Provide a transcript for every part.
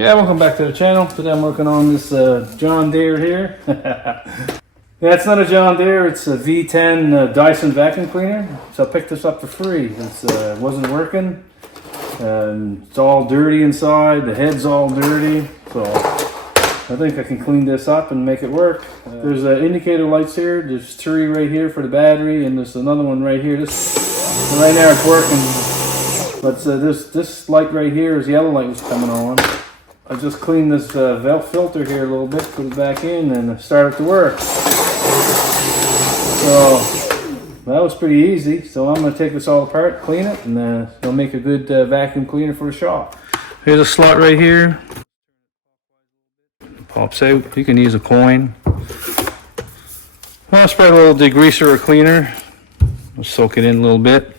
Yeah, welcome back to the channel. Today I'm working on this John Deere here. Yeah, it's not a John Deere, it's a V10 Dyson vacuum cleaner. So I picked this up for free. It wasn't working. It's all dirty inside, the head's all dirty. So I think I can clean this up and make it work. There's indicator lights here. There's 3 right here for the battery, and there's another one right here. Right now it's working, but this light right here is yellow light was coming on. I just cleaned this valve filter here a little bit, put it back in, and started to work. So that was pretty easy. So I'm going to take this all apart, clean it, and it'll make a good vacuum cleaner for the shop. Here's a slot right here. It pops out. You can use a coin. I'll spray a little degreaser or cleaner. I'll soak it in a little bit.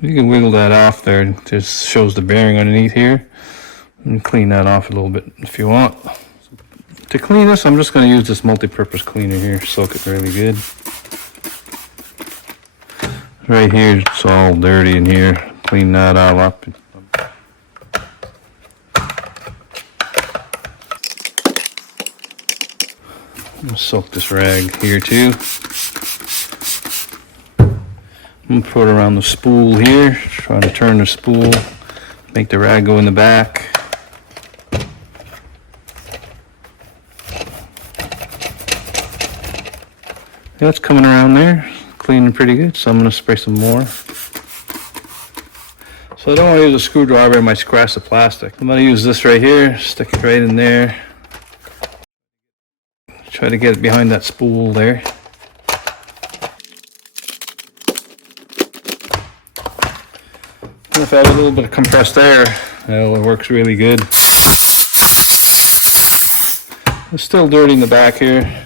You can wiggle that off there. It just shows the bearing underneath here. And clean that off a little bit if you want. To clean this, I'm just going to use this multi-purpose cleaner here. Soak it really good. Right here, it's all dirty in here. Clean that all up. I'm going to soak this rag here too. I'm going to put it around the spool here. Trying to turn the spool. Make the rag go in the back. Yeah, it's coming around there, cleaning pretty good, so I'm going to spray some more. So I don't want to use a screwdriver, I might scratch the plastic. I'm going to use this right here, stick it right in there. Try to get it behind that spool there. And if I add a little bit of compressed air, it works really good. It's still dirty in the back here.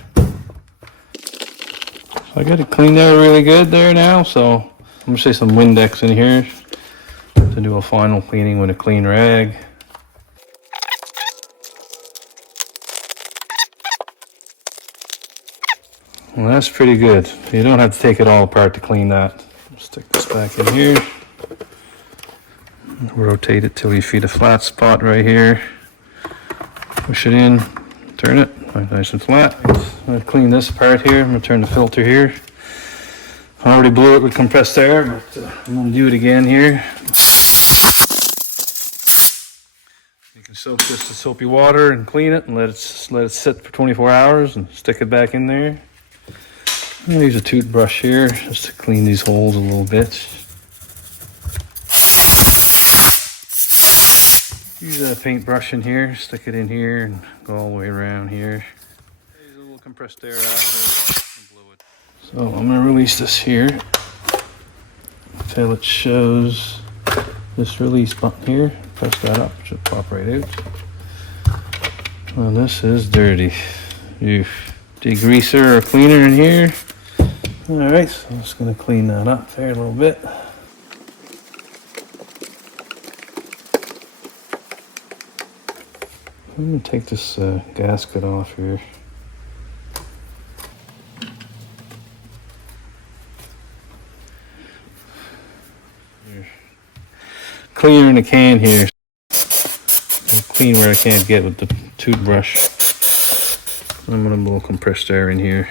I got it cleaned out really good there now, so I'm going to say some Windex in here to do a final cleaning with a clean rag. Well, that's pretty good. You don't have to take it all apart to clean that. Stick this back in here. Rotate it till you see the flat spot right here. Push it in, turn it. Nice and flat. I'm going to clean this part here. I'm going to turn the filter here. I already blew it with compressed air, but I'm going to do it again here. You can soak this in soapy water and clean it and let it sit for 24 hours and stick it back in there. I'm going to use a toothbrush here just to clean these holes a little bit. Use a paintbrush in here, stick it in here and go all the way around here. Use a little compressed air out there and blow it. So I'm going to release this here until it shows this release button here. Press that up, it should pop right out. Well, this is dirty. Degreaser or cleaner in here. Alright, so I'm just going to clean that up there a little bit. I'm going to take this gasket off here. Cleaner in the can here. I'll clean where I can't get with the toothbrush. I'm going to blow compressed air in here.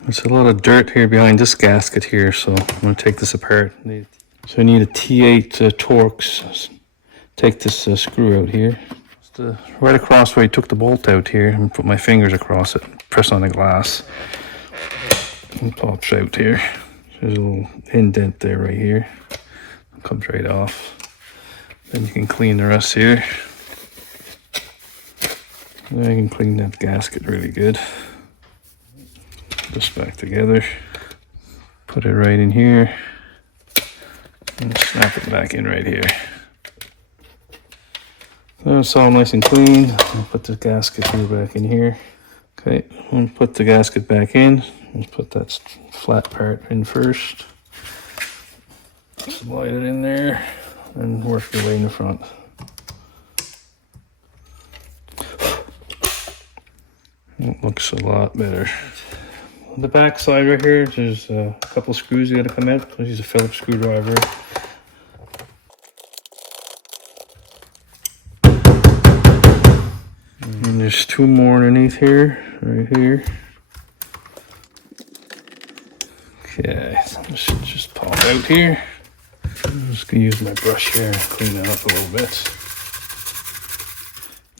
There's a lot of dirt here behind this gasket here, so I'm going to take this apart. So I need a T8 Torx. Take this screw out here. Right across where I took the bolt out here, and put my fingers across it, press on the glass, and it pops out here. There's a little indent there right here. It comes right off. Then you can clean the rest here. Then I can clean that gasket really good. This back together. Put it right in here. And snap it back in right here. So it's all nice and clean. I'll put the gasket here back in here. Okay, I'm going to put the gasket back in. Let's put that flat part in first. Slide it in there and work your way in the front. It looks a lot better. On the back side right here, there's a couple of screws you got to come out. I'll use a Phillips screwdriver. there's two more underneath here, right here. Okay, so this should just pop out here. I'm just gonna use my brush here and clean that up a little bit.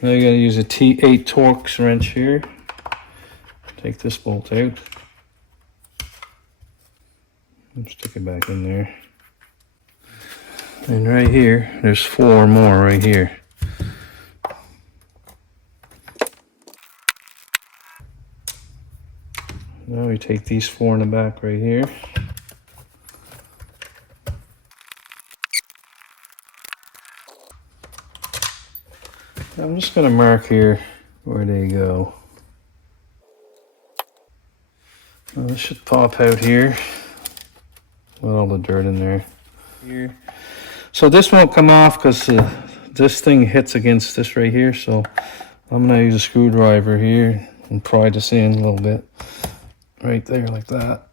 Now you gotta use a T8 Torx wrench here. Take this bolt out. And stick it back in there. And right here, there's four more right here. Now we take these four in the back right here. I'm just going to mark here where they go. Now this should pop out here with all the dirt in there. Here. So this won't come off because this thing hits against this right here. So I'm going to use a screwdriver here and pry this in a little bit. Right there like that.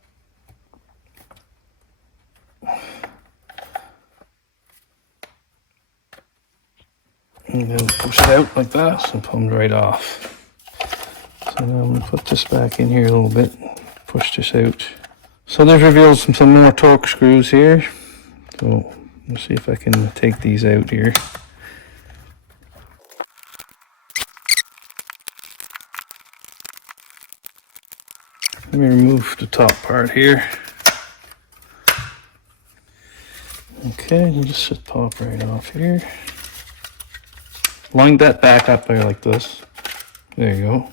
And then push it out like that, so it comes right off. So now I'm going to put this back in here a little bit, push this out. So there's revealed some more Torx screws here. So let's see if I can take these out here. Let me remove the top part here. Okay, and this should pop right off here. Line that back up there like this. There you go.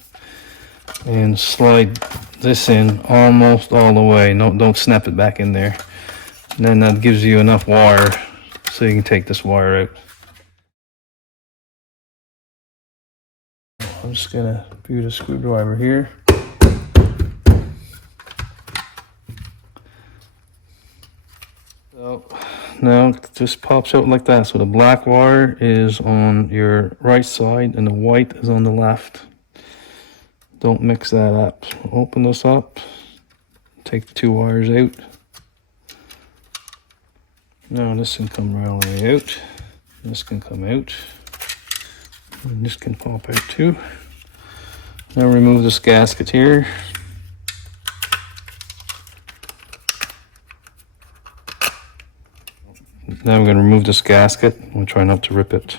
And slide this in almost all the way. No, don't snap it back in there. And then that gives you enough wire so you can take this wire out. I'm just gonna use a screwdriver here. So now this pops out like that. So the black wire is on your right side and the white is on the left. Don't mix that up. Open this up. Take the two wires out. Now this can come right all the way out. This can come out. And this can pop out too. Now remove this gasket here. Now I'm going to remove this gasket. We'll try not to rip it.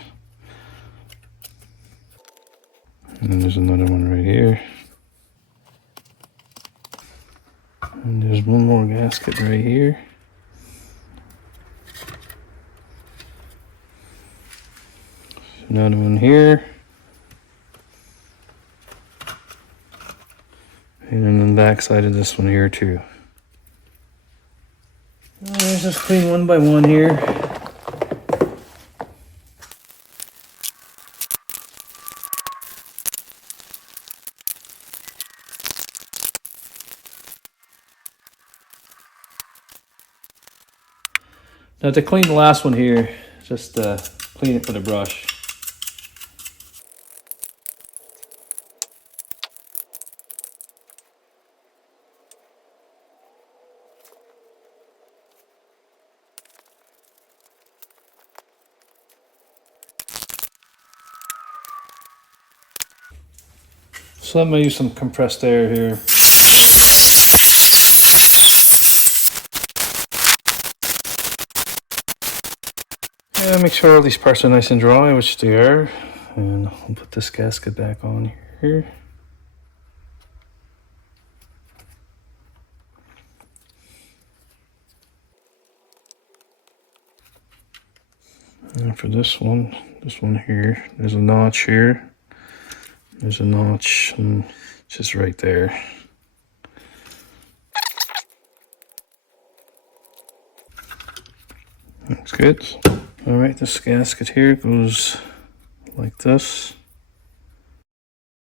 And then there's another one right here. And there's one more gasket right here. Another one here. And then the back side of this one here too. Let's just clean one by one here. Now to clean the last one here, just clean it with a brush. So I'm going to use some compressed air here. Yeah, make sure all these parts are nice and dry, which they are. And I'll put this gasket back on here. And for this one here, there's a notch here. There's a notch just right there. Looks good. All right, this gasket here goes like this.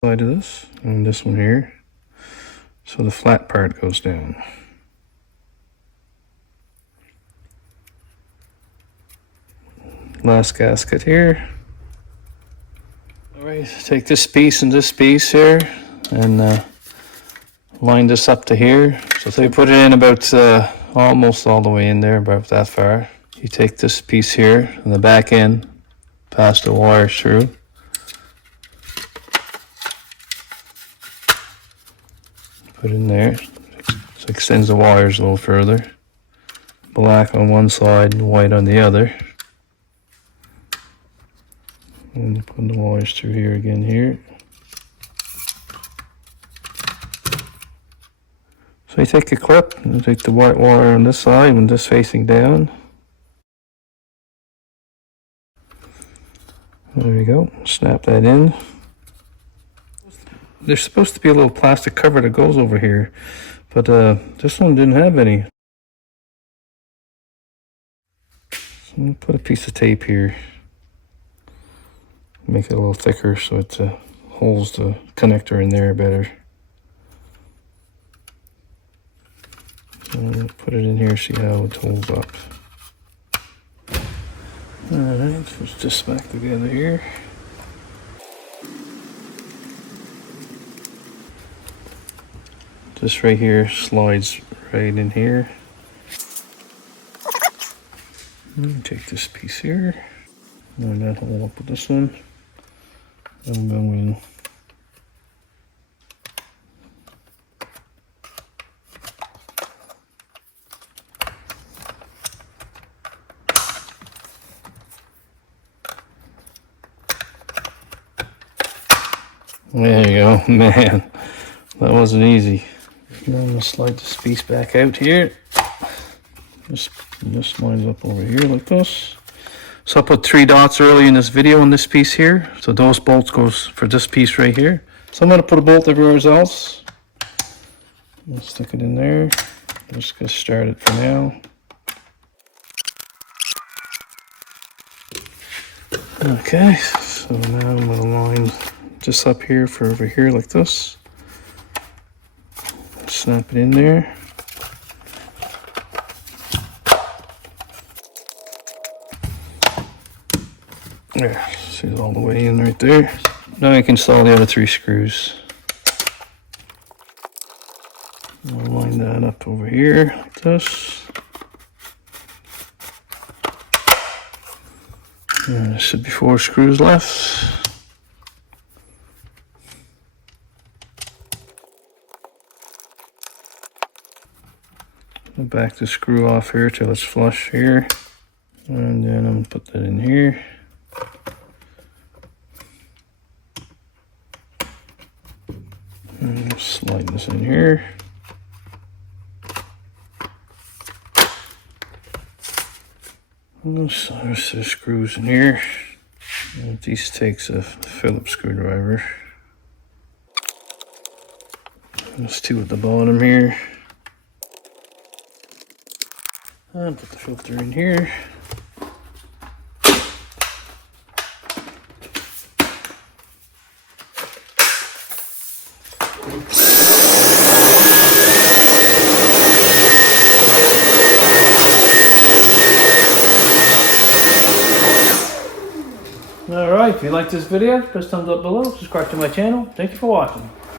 Side of this, and this one here. So the flat part goes down. Last gasket here. Alright, take this piece and this piece here and line this up to here. So you put it in about almost all the way in there, about that far. You take this piece here and the back end, pass the wires through. Put in there. So it extends the wires a little further. Black on one side and white on the other. And put the wires through here again here. So you take a clip and take the white wire on this side and this facing down. There we go. Snap that in. There's supposed to be a little plastic cover that goes over here, but this one didn't have any. So I'm gonna put a piece of tape here. Make it a little thicker so it holds the connector in there better. So put it in here, see how it holds up. Alright, put this back together here. This right here slides right in here. Take this piece here. Line that hole up with this one. And go in. There you go, man. That wasn't easy. Now I'm gonna slide this piece back out here. This lines up over here like this. So I put 3 dots early in this video on this piece here. So those bolts goes for this piece right here. So I'm gonna put a bolt everywhere else. I'll stick it in there. Just get started for now. Okay, so now I'm gonna line this up here for over here like this. Snap it in there. There, see it all the way in right there. Now I can install the other 3 screws. I'll line that up over here like this. And there should be 4 screws left. I'll back the screw off here till it's flush here. And then I'm gonna put that in here. And slide this in here. So there's the screws in here. And these takes a Phillips screwdriver. There's 2 at the bottom here. And put the filter in here. Alright, if you like this video, press thumbs up below, subscribe to my channel. Thank you for watching.